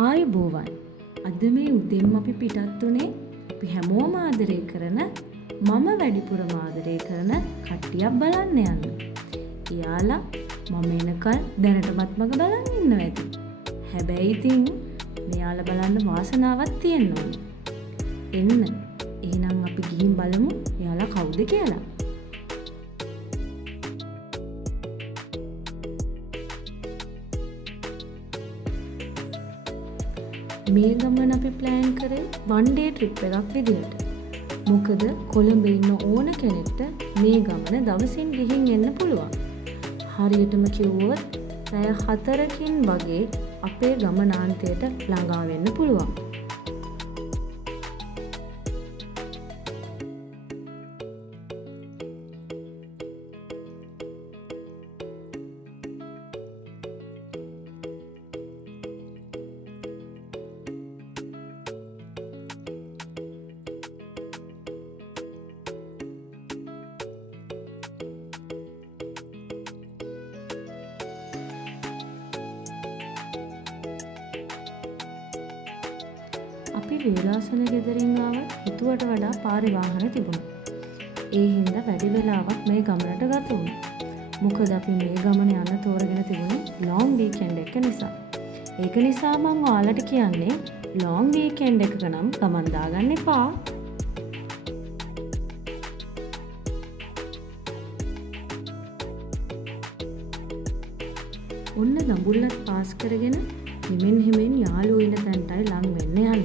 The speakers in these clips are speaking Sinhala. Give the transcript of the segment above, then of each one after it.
ආයුබෝවන්. අද මේ උදෙන්ම අපි පිටත් උනේ අපි හැමෝම ආදරය කරන මම වැඩිපුරම ආදරය කරන කට්ටියක් බලන්න යන්න. එයාලා මම එනකල් දැනටමත් මග බලන් ඉන්නවා ඇති. හැබැයි ඉතින් මෙයාලා බලන්න වාසනාවක් තියෙන්න ඕනේ. එන්න. එහෙනම් අපි ගිහින් බලමු එයාලා කවුද කියලා. මේ ගමන අපි ප්ලෑන් කරේ one day trip එකක් විදිහට. මොකද කොළඹ ඉන්න ඕන කෙනෙක්ට මේ ගමන දවසින් ගිහින් එන්න පුළුවන්. හරියටම කිව්වොත් පැය 4කින් වගේ අපේ ගමනාන්තයට ළඟා වෙන්න පුළුවන්. අපි වේලාසන ගෙදරින් ආවත් හිතුවට වඩා පාරේ වාහන තිබුණා. ඒ හින්දා වැඩි වෙලාවක් මේ ගමනට ගත වුණා. මොකද අපි මේ ගමන යන්න තෝරගෙන තිබුණේ long weekend එක නිසා. ඒක නිසා මම ඔයාලට කියන්නේ long weekend එකක නම් ගමන් දාගන්න එපා. ඔන්න දඹුල්ලත් පාස් කරගෙන හිමෙන් යාළුවෝ ඉන්න තැනටයි ලං වෙන්න යන්න.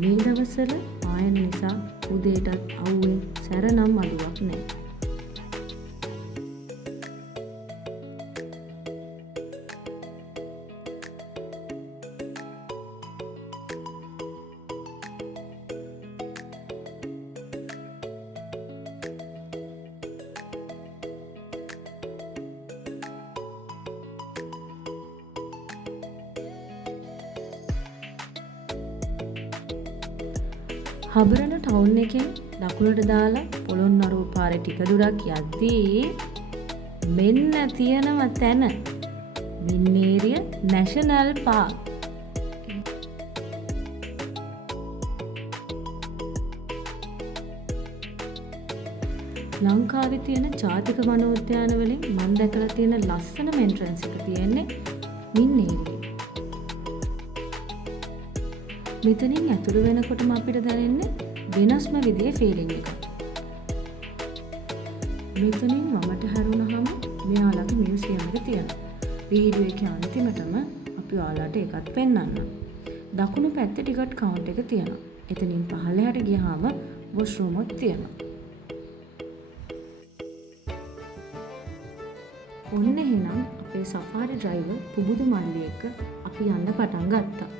මේ දවස්වල ආයන නිසා උදේටත් අවුවේ සැරනම් අඩුවක් නැහැ. හබරන ටවුන් එකෙන් දකුණට දාලා පොළොන්නරුව පාරේ ටික දුරක් යද්දී මෙන්න තියෙනව තැන මින්නේරිය නැෂනල් පාර්ක්. ලංකාවේ තියෙන ජාතික වනෝද්‍යාන වලින් මම දැකලා තියෙන ලස්සනම එන්ට්‍රන්ස් එක තියෙන්නේ මින්නේරිය. මෙතනින් ඇතුළු වෙනකොටම අපිට දැනෙන්නේ වෙනස්ම විදිහේ ෆීලිං එකක්. මෙතනින් වමට හැරුණාම මෙයාලගේ මියුසියම් එක තියෙනවා. වීඩියෝ එකේ අන්තිමටම අපි ඔයාලට ඒකත් පෙන්වන්නම්. දකුණු පැත්තේ ටිකට් කවුන්ටර් එක තියෙනවා. එතනින් පහළට ගියාම වොෂ්රූම් එකක් තියෙනවා. ඔන්න එහෙනම් අපේ සෆාරි ඩ්‍රයිවර් පුබුදු මල්ලි එක්ක අපි යන්න පටන් ගත්තා.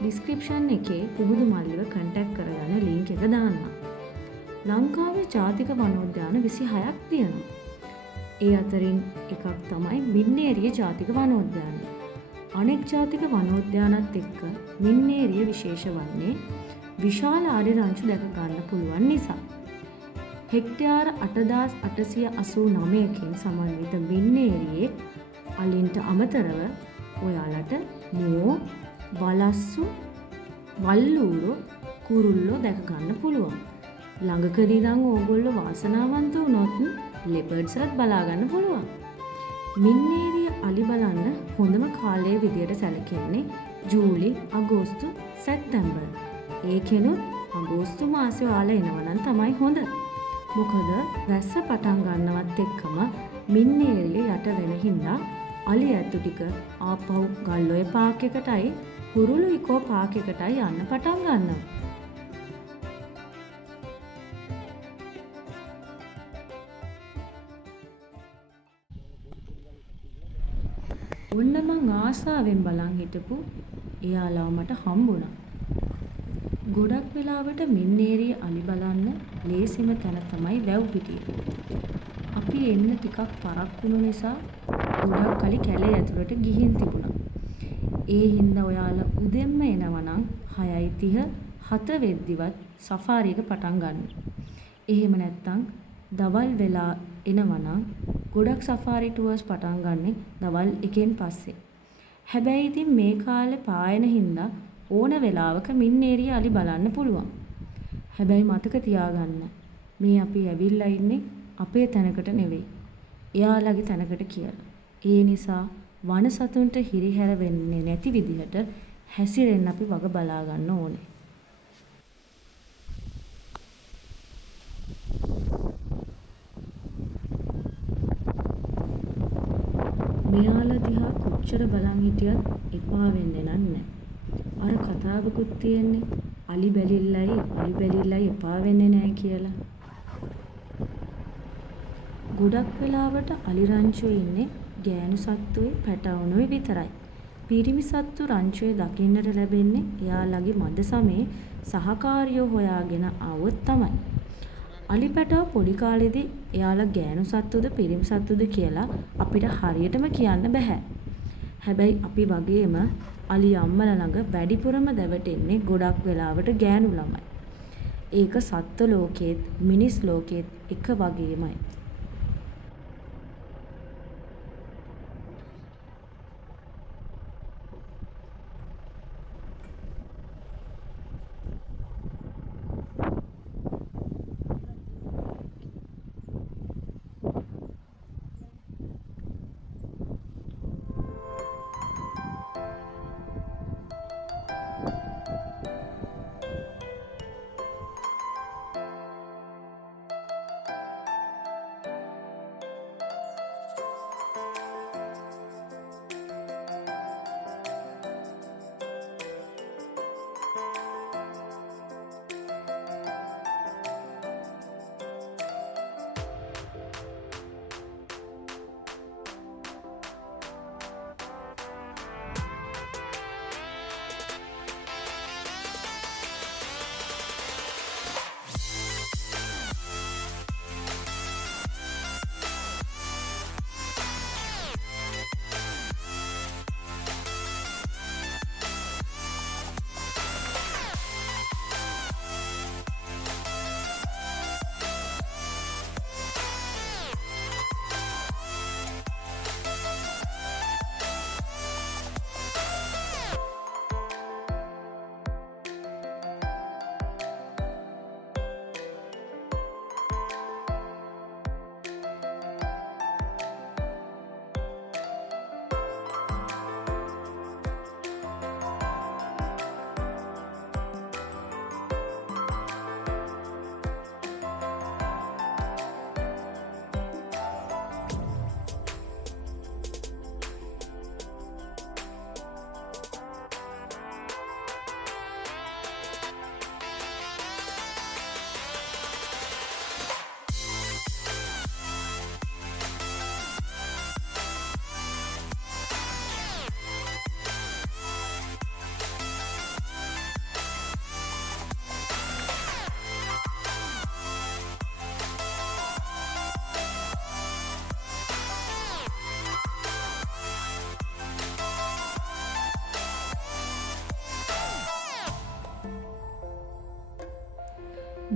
ඩිස්ක්‍රිප්ෂන් එකේ පුබුදු මල්ලිව කන්ටැක්ට් කරගන්න ලින්ක් එක දාන්න. ලංකාවේ ජාතික වනෝද්‍යාන 26ක් තියෙනවා. ඒ අතරින් එකක් තමයි මින්නේරිය ජාතික වනෝද්‍යානය. අනෙක් ජාතික වනෝද්‍යානත් එක්ක මින්නේරිය විශේෂ වන්නේ විශාල ආරි රංචු දැක ගන්න පුළුවන් නිසා. හෙක්ටයාර 8889කින් සමන්විත මින්නේරියේ අලින්ට අමතරව ඔයාලට මෝ වලස්සු, වල්ලූරෝ, කුරුල්ලෝ දැක ගන්න පුළුවන්. ළඟකදී නම් ඕගොල්ලෝ වාසනාවන්ත වුණොත් ලෙපර්ඩ්ස්වත් බලා ගන්න පුළුවන්. මින්නේරිය අලි බලන්න හොඳම කාලය විදියට සැලකෙන්නේ ජූලි, අගෝස්තු, සැප්තැම්බර්. ඒකෙනුත් අගෝස්තු මාසේ ඔයාලා එනවනම් තමයි හොඳ. මොකද වැස්ස පටන් ගන්නවත් එක්කම මින්නේරිය යට වෙන හින්දා අලි ඇතු ටික ආපහු ගල්ඔය පාක් එකටයි හුරුළු ඉකෝ පාක් එකටයි යන්න පටන් ගන්නවා. ඔන්න මං ආසාවෙන් බලන් හිටපු එයාලා මට හම්බුණා. ගොඩක් වෙලාවට මින්නේරිය අලි බලන්න ලේසිම තැන තමයි වැව්පිටිය. අපි එන්න ටිකක් පරක් වුණු නිසා ගොඩක් කලි කැලේ ඇතුළට ගිහින් තිබුණා. ඒ හින්දා ඔයාලා උදෙන්ම එනවනම් 6:30 7 වෙද්දිවත් සෆාරි එක පටන් ගන්න. එහෙම නැත්නම් දවල් වෙලා එනවනම් ගොඩක් සෆාරි ටුවර්ස් පටන් ගන්නෙ දවල් 1න් පස්සේ. හැබැයි ඉතින් මේ කාලේ පායන හින්දා ඕන වෙලාවක මින්නේරිය අලි බලන්න පුළුවන්. හැබැයි මතක තියාගන්න මේ අපි ඇවිල්ලා ඉන්නේ අපේ තැනකට නෙවෙයි. එයාලගේ තැනකට කියලා. ඒ නිසා වන සතුන්ට හිරිහැර වෙන්නේ නැති විදිහට හැසිරෙන්න අපි වග බලා ගන්න ඕනේ. මෙයාලා දිහා කොච්චර බලන් හිටියත් එපා වෙන්නේ නැහැ. අර කතාවකුත් තියෙන්නේ අලි බැලිල්ලයි එපා වෙන්නේ නැහැ කියලා. ගොඩක් වෙලාවට අලි රංචුවේ ඉන්නේ ගෑනු සත්තුයි පැටවුනුයි විතරයි. පිරිමි සත්තු රංචුවේ දකින්නට ලැබෙන්නේ එයාලගේ මද සමේ සහකාරියෝ හොයාගෙන ආවොත් තමයි. අලි පැටව පොඩි කාලෙදී එයාලා ගෑනු සත්තුද පිරිමි සත්තුද කියලා අපිට හරියටම කියන්න බෑ. හැබැයි අපි වගේම අලි අම්මලා ළඟ වැඩිපුරම දැවටෙන්නේ ගොඩක් වෙලාවට ගෑනු ළමයි. ඒක සත්ත්ව ලෝකයේත් මිනිස් ලෝකයේත් එක වගේමයි.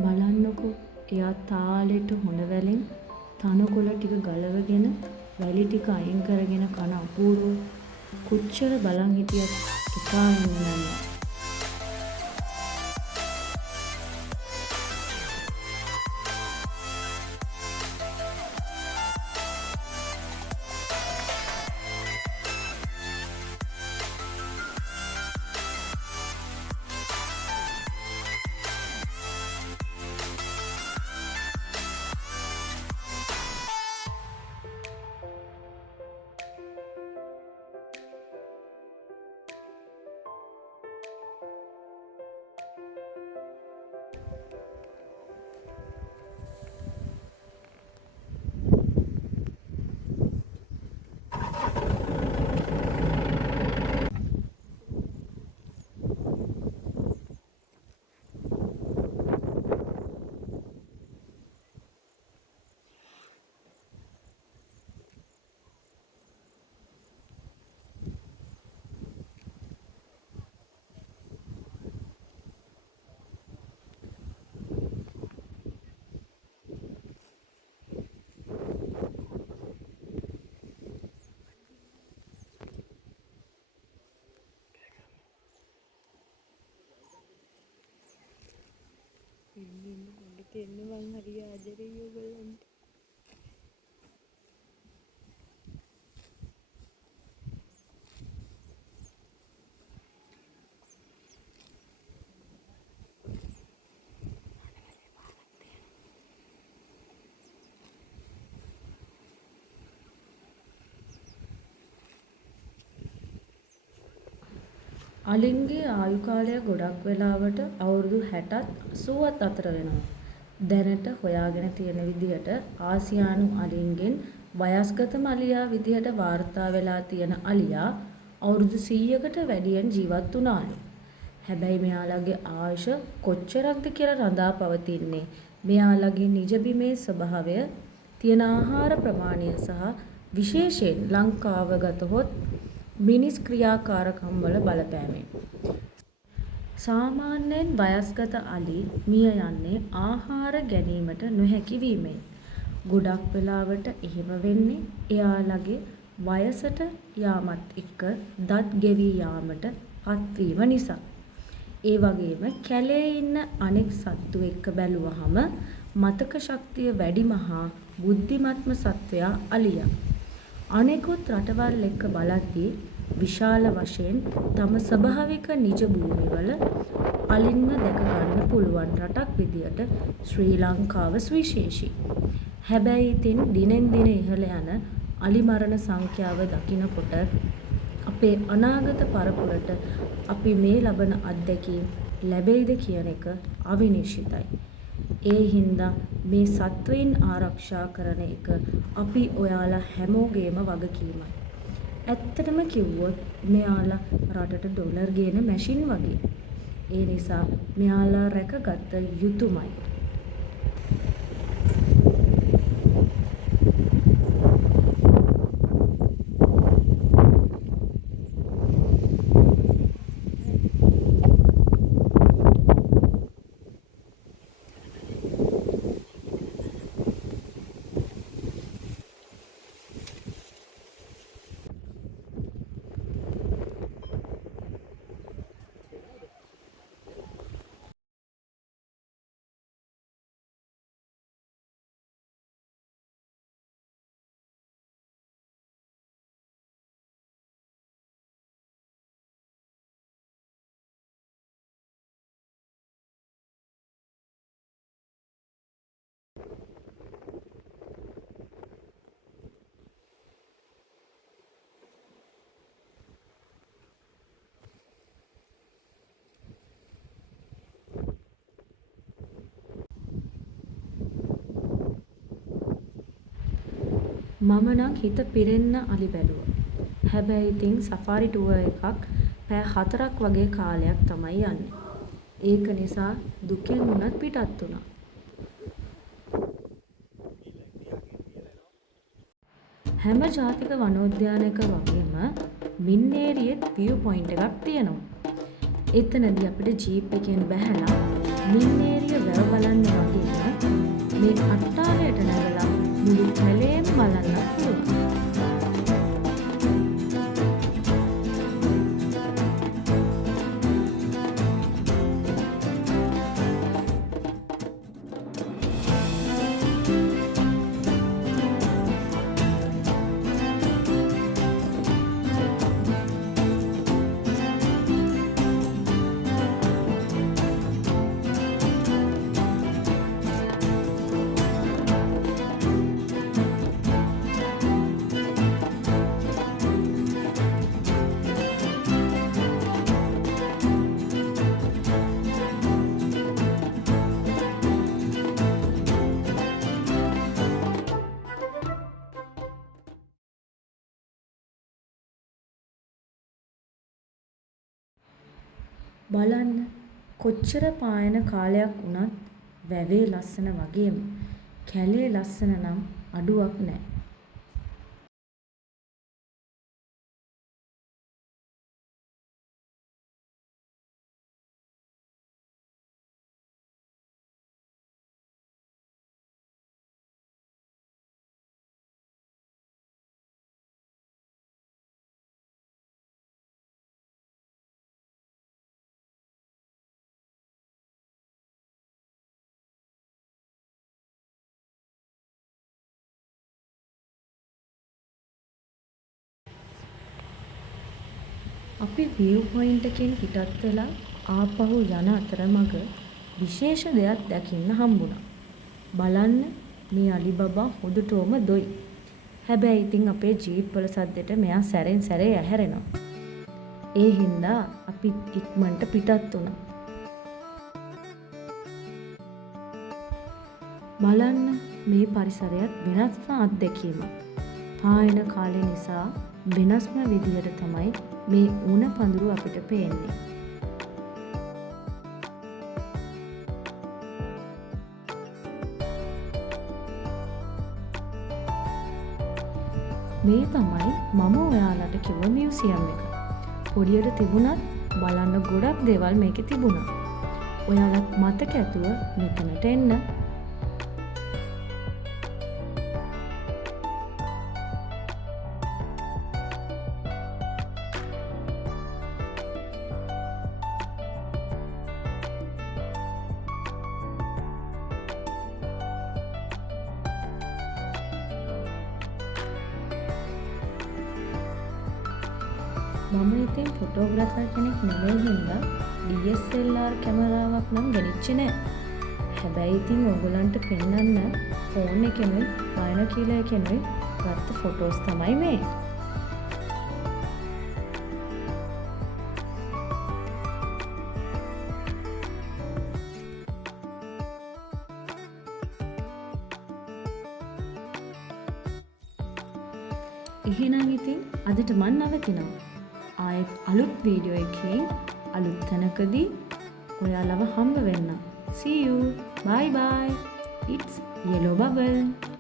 බලන්නකෝ එයා තාලෙට හොඳ වැලෙන් තනකොළ ටික ගලවගෙන වැලි ටික අයින් කරගෙන කන අපූර්ව කොච්චර බලන් හිටියත් එකා වෙන්නේ නැහැ. තියෙන්නේ මං හරි ආදරෙයි ඔයගොල්ලන්ට. අලින්ගේ ආයු කාලය ගොඩක් වෙලාවට අවුරුදු 60ත් 80ත් අතර වෙනවා. දැනට හොයාගෙන තියෙන විදිහට ආසියානු අලින්ගෙන් වයස්ගතම අලියා විදිහට වාර්තා වෙලා තියෙන අලියා අවුරුදු 100කට වැඩියෙන් ජීවත් වුණාලු. හැබැයි මෙයාලගේ ආයුෂ කොච්චරක්ද කියලා රඳා පවතින්නේ මෙයාලගේ නිජබිමේ ස්වභාවය, තියෙන ආහාර ප්‍රමාණය සහ විශේෂයෙන් ලංකාව ගතහොත් මිනිස් ක්‍රියාකාරකම් වල බලපෑමෙන්. සාමාන්‍යයෙන් වයස්ගත අලි මිය යන්නේ ආහාර ගැනීමට නොහැකි වීමෙන්. ගොඩක් වෙලාවට එහෙම වෙන්නේ එයාලගේ වයසට යාමත් එක්ක දත් ගෙවී යාමට පත්වීම නිසා. ඒ වගේම කැලේ ඉන්න අනෙක් සත්තු එක්ක බැලුවහම මතක ශක්තිය වැඩිම හා බුද්ධිමත්ම සත්වයා අලියා. අනෙකුත් රටවල් එක්ක බලද්දී විශාල වශයෙන් තම ස්වභාවික නිජ භූමිවල අලින්ව දැක ගන්න පුළුවන් රටක් විදියට ශ්‍රී ලංකාව සුවිශේෂී. හැබැයි ඉතින් දිනෙන් දින ඉහළ යන අලි මරණ සංඛ්‍යාව දකිනකොට අපේ අනාගත පරපුරට අපි මේ ලබන අත්දැකීම් ලැබෙයිද කියන එක අවිනිශ්චිතයි. ඒ හින්දා මේ සත්වයින් ආරක්ෂා කරන එක අපි ඔයාලා හැමෝගේම වගකීමයි. ඇත්තටම කිව්වොත් මෙයාලා රටට ඩොලර් ගේන මැෂින් වගේ. ඒ නිසා මෙයාලා රැකගත යුතුමයි. මම නම් හිත පිරෙන්න අලි බැලුවා. හැබැයි ඉතින් සෆාරි ටුවර් එකක් පැය 4ක් වගේ කාලයක් තමයි යන්නේ. ඒක නිසා දුකෙන් උනත් පිටත් වුණා. හැම ජාතික වනෝද්‍යානයක වගේම මින්නේරියෙත් view point එකක් තියෙනවා. එතනදී අපිට ජීප් එකෙන් බැහැලා මින්නේරිය වැව බලන්න වගේම මේ අට්ටාලයට නැගලා මුළු කැලේම බලන්න පුළුවන්. බලන්න කොච්චර පායන කාලයක් වුණත් වැවේ ලස්සන වගේම කැලේ ලස්සන නම් අඩුවක් නෑ. අපි view point එකෙන් පිටත් වෙලා ආපහු යන අතරමඟ විශේෂ දෙයක් දකින්න හම්බුණා. බලන්න මේ අලිබබා හොඳටම දොයි. හැබැයි ඉතින් අපේ ජීප් වල සද්දෙට මෙයා සැරෙන් සැරේ ඇහැරෙනවා. ඒ හින්දා අපි ඉක්මනට පිටත් වුණා. බලන්න මේ පරිසරයත් වෙනස්ම අත්දැකීමක්. පායන කාලේ නිසා වෙනස්ම විදියට තමයි මේ උණ පඳුරු අපිට පේන්නේ. මේ තමයි මම ඔයාලට කිව්ව මියුසියම් එක. පොඩියට තිබුණත් බලන්න ගොඩක් දේවල් මේකේ තිබුණා. ඔයාලත් මතක ඇතුව මෙතනට එන්න. මම ඉතින් ෆොටෝග්‍රැෆර් කෙනෙක් නෙමෙයි හින්දා DSLR කැමරාවක් නම් ගෙනිච්චේ නෑ. හැබැයි ඉතින් ඔයගොල්ලන්ට පෙන්වන්න ෆෝන් එකෙනුයි බයිනොකියුලර් එකෙනුයි ගත්ත ෆොටෝස් තමයි මේ. එහෙනම් ඉතින් අදට මන් නවතිනවා. ආයෙත් අලුත් වීඩියෝ එකකින් අලුත් තැනකදී ඔයාලව හම්බ වෙන්න. See you. Bye bye. It's Yellow Bubble.